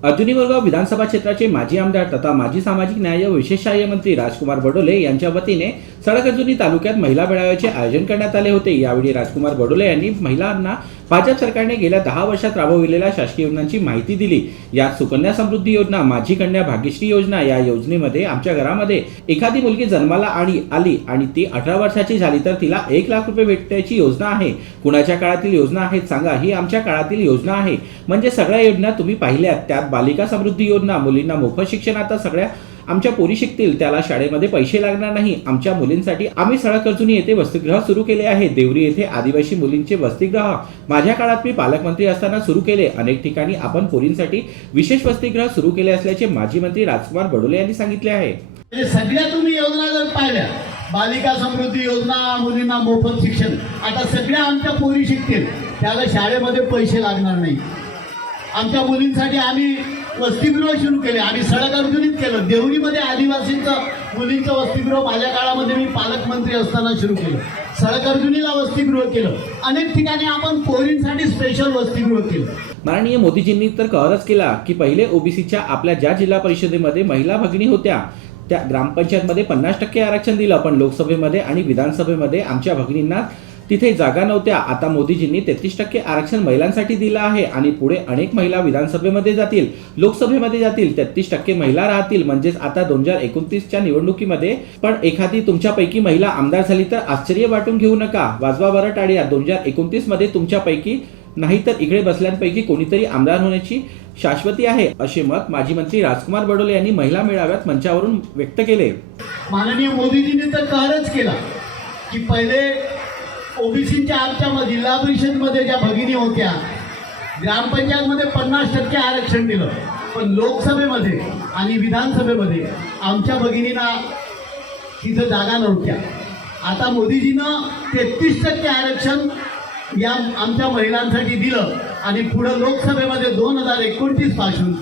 अर्जुनी बोरगाव विधानसभा क्षेत्राचे माजी आमदार तथा माजी सामाजिक न्याय व विशेष सहाय्य मंत्री राजकुमार बडोले यांच्या वतीने सडक अर्जुनी तालुक्यात महिला मेळाव्याचे आयोजन करण्यात आले होते। यावेळी राजकुमार बडोले यांनी महिलांना भाजप सरकारने गेल्या 10 वर्षात राबविलेल्या शासकीय योजनांची माहिती दिली। यात सुकन्या समृद्धी योजना, माझी कन्या भाग्यश्री योजना, या योजनेमध्ये आमच्या घरामध्ये एखादी मुलगी जन्माला आली आणि ती 18 वर्षाची झाली तर तिला 1 लाख रुपये भेटण्याची योजना आहे। कुणाच्या काळातील योजना आहेत सांगा, ही आमच्या काळातील योजना आहे। म्हणजे सगळ्या योजना तुम्ही पाहिल्यात। त्यात बालिका समृद्धी योजना, मुलींना मोफत शिक्षण आता सगळ्या आमच्या पोरी शिकतील, त्याला शाळेमध्ये पैसे लागणार नाही। आमच्या मुलींसाठी आम्ही सडक अर्जुनी येथे वसतिगृह सुरू केले आहे। देवरी येथे आदिवासी मुलींचे वसतिगृह माझ्या काळात मी पालकमंत्री असताना सुरू केले। अनेक ठिकाणी आपण पोरींसाठी विशेष वसतिगृह सुरू केले असल्याचे माजी मंत्री राजकुमार बडोले यांनी सांगितले आहे। सगळ्या तुम्ही योजना जर पाहिल्या, बालिका समृद्धी योजना, मुलींना मोफत शिक्षण, आता सगळ्या आमच्या पोरी शिकतील, त्याला शाळेमध्ये पैसे लागणार नाही। आमच्या मुलींसाठी आम्ही वसतिगृह सुरू केले, आम्ही सडक अर्जुनीत केलं। देवरीमध्ये आदिवासींचं मुलींचं वसतिगृह माझ्या काळामध्ये मी पालकमंत्री असताना सुरू केलं। सडक अर्जुनीला वसतिगृह केलं। अनेक ठिकाणी आपण पोरींसाठी स्पेशल वसतिगृह केलं। माननीय मोदीजींनी तर कहरच केला की पहिले ओबीसीच्या आपल्या ज्या जिल्हा परिषदेमध्ये महिला भगिनी होत्या त्या ग्रामपंचायतमध्ये 50% आरक्षण दिलं, पण लोकसभेमध्ये आणि विधानसभेमध्ये आमच्या भगिनींना तिथे जागा नव्हत्या। आता मोदीजींनी 33% आरक्षण महिलांसाठी दिलं आहे आणि पुढे अनेक महिला विधानसभेमध्ये जातील, लोकसभेमध्ये जातील, 33% महिला राहतील। म्हणजेच आता 2029च्या निवडणुकीमध्ये पण एखादी तुमच्यापैकी महिला आमदार झाली तर आश्चर्य वाटून घेऊ नका, वाजवा बरं टाळ्या। 2029 मध्ये तुमच्यापैकी नाही तर इकडे बसल्यांपैकी कोणीतरी आमदार होण्याची शाश्वती आहे, असे मत माजी मंत्री राजकुमार बडोले यांनी महिला मेळाव्यात मंचावरून व्यक्त केले। माननीय मोदीजींनी तर कहरच केला की पहिले ओबीसीच्या आमच्या जिल्हा परिषदमध्ये ज्या भगिनी होत्या, ग्रामपंचायतमध्ये 50% आरक्षण दिलं, पण लोकसभेमध्ये आणि विधानसभेमध्ये आमच्या भगिनींना तिथं जागा नव्हत्या। आता मोदीजीनं 33% आरक्षण या आमच्या महिलांसाठी दिलं आणि पुढे लोकसभेमध्ये 2029 पासून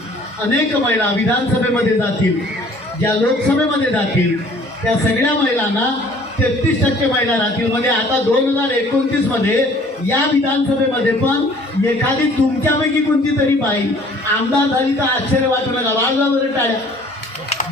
अनेक महिला विधानसभेमध्ये जातील। ज्या लोकसभेमध्ये जातील त्या सगळ्या महिलांना 33% महिला राहतील। म्हणजे आता 2029 मध्ये या विधानसभेमध्ये पण एखादी तुमच्यापैकी कोणती तरी बाई आमदार झाली तर आश्चर्य वाटू नका, वाजवा बरं टाळ्या।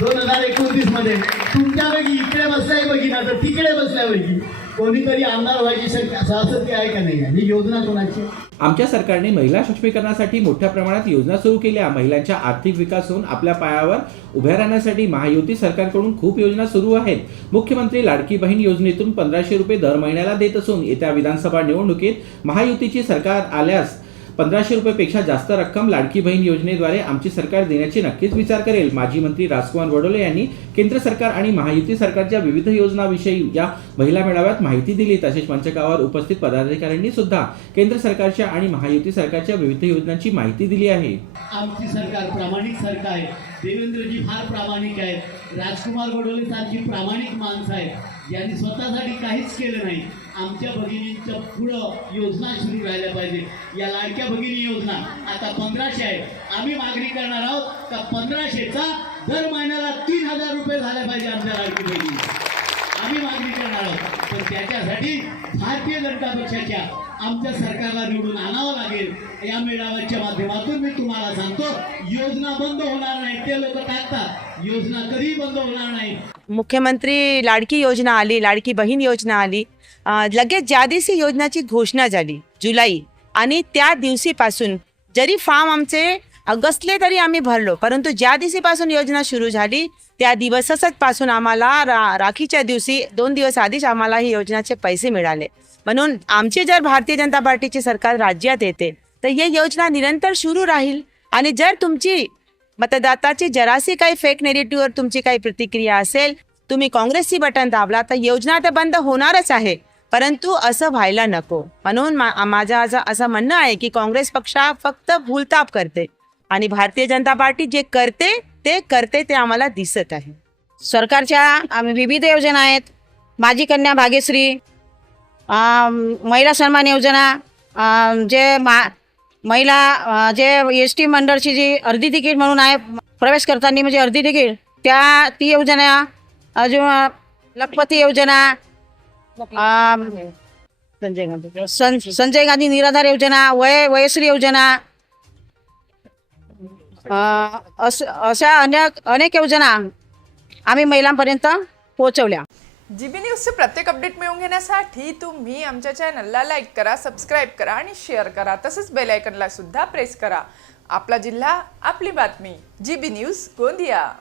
2029 मध्ये तुमच्यापैकी इकडे बसलाय बघिना तर तिकडे बसल्यापैकी कोणीतरी आमदार व्हायची शाश्वती आहे का नाही, ही योजना कोणाची? आमच्या सरकारने महिला सक्षमीकरणासाठी मोठ्या प्रमाणात योजना सुरू केल्या। महिलांच्या आर्थिक विकास होऊन आपल्या पायावर उभ्या राहण्यासाठी महायुती सरकारकडून खूप योजना सुरू आहेत। मुख्यमंत्री लाडकी बहीण योजनेतून 1500 रुपये दर महिन्याला देत असून येत्या विधानसभा निवडणुकीत महायुतीची सरकार आल्यास 1500 रुपयेपेक्षा जास्त रक्कम लाडकी बहीण योजनेद्वारे आमची सरकार देण्याची नक्कीच विचार करेल। माजी मंत्री राजकुमार बडोले यांनी केंद्र सरकार आणि महायुती सरकारच्या विविध योजनांविषयी या महिला मेळाव्यात माहिती दिली। तसेच मंचकावर उपस्थित पदाधिकाऱ्यांनी सुद्धा केंद्र सरकारच्या आणि महायुती सरकारच्या विविध योजनांची माहिती दिली आहे। आमची सरकार प्रामाणिक सरकार आहे, देवेंद्रजी फार प्रामाणिक आहेत, राजकुमार बडोले सारखी प्रामाणिक माणसं आहेत, यांनी स्वतःसाठी काहीच केलं नाही। आमच्या भगिनींच्या पुढं योजना सुरू राहिल्या पाहिजे। या लाडक्या भगिनी योजना आता 1500 आहे, आम्ही मागणी करणार आहोत का 1500चा दर महिन्याला 3000 रुपये झाले पाहिजे आमच्या लाडकी बहिणी, आम्ही मागणी करणार आहोत। पण त्याच्यासाठी भारतीय जनता पक्षाच्या आमच्या सरकारला निवडून आणावं लागेल। या मेळाव्याच्या माध्यमातून मी तुम्हाला सांगतो, योजना बंद होणार नाही। ते लोक टाकतात, योजना कधी बंद होणार नाही। मुख्यमंत्री लाडकी योजना आली, लाडकी बहीण योजना आली, लगेच ज्या दिवशी योजनाची घोषणा झाली जुलै, आणि त्या दिवशीपासून जरी फॉर्म आमचे ऑगस्टले तरी आम्ही भरलो, परंतु ज्या दिवशीपासून योजना सुरू झाली त्या दिवसच पासून आम्हाला राखीच्या दिवशी 2 दिवस आधीच आम्हाला ही योजनाचे पैसे मिळाले। म्हणून आमची जर भारतीय जनता पार्टीची सरकार राज्यात येते तर ही योजना निरंतर सुरू राहील। आणि जर तुमची मतदाताची जरासी काही फेक नेरेटिव्हवर तुमची काही प्रतिक्रिया असेल, तुम्ही काँग्रेसची बटन दाबला तर योजना तर बंद होणारच आहे, परंतु असं व्हायला नको। म्हणून माझं असं म्हणणं आहे की काँग्रेस पक्ष फक्त भूलताप करते आणि भारतीय जनता पार्टी जे करते ते आम्हाला दिसत आहे। सरकारच्या विविध योजना आहेत, माझी कन्या भाग्यश्री, महिला सन्मान योजना, जे महिला जे एस टी मंडळची जी अर्धी तिकीट म्हणून आहे प्रवेश करताना, म्हणजे अर्धी तिकीट ती योजना, अजून लखपती योजना, संजय गांधी निराधार योजना, वयश्री योजना, अशा अनेक योजना आम्ही महिलांपर्यंत पोहोचवल्या. GB न्यूजचे प्रत्येक अपडेट मिळवून घेण्यासाठी तुम्ही आमच्या चॅनलला लाईक करा, सबस्क्राईब करा आणि शेअर करा. तसंच बेल आयकॉनला सुद्धा प्रेस करा. आपला जिल्हा, आपली बातमी. GB news Gondia.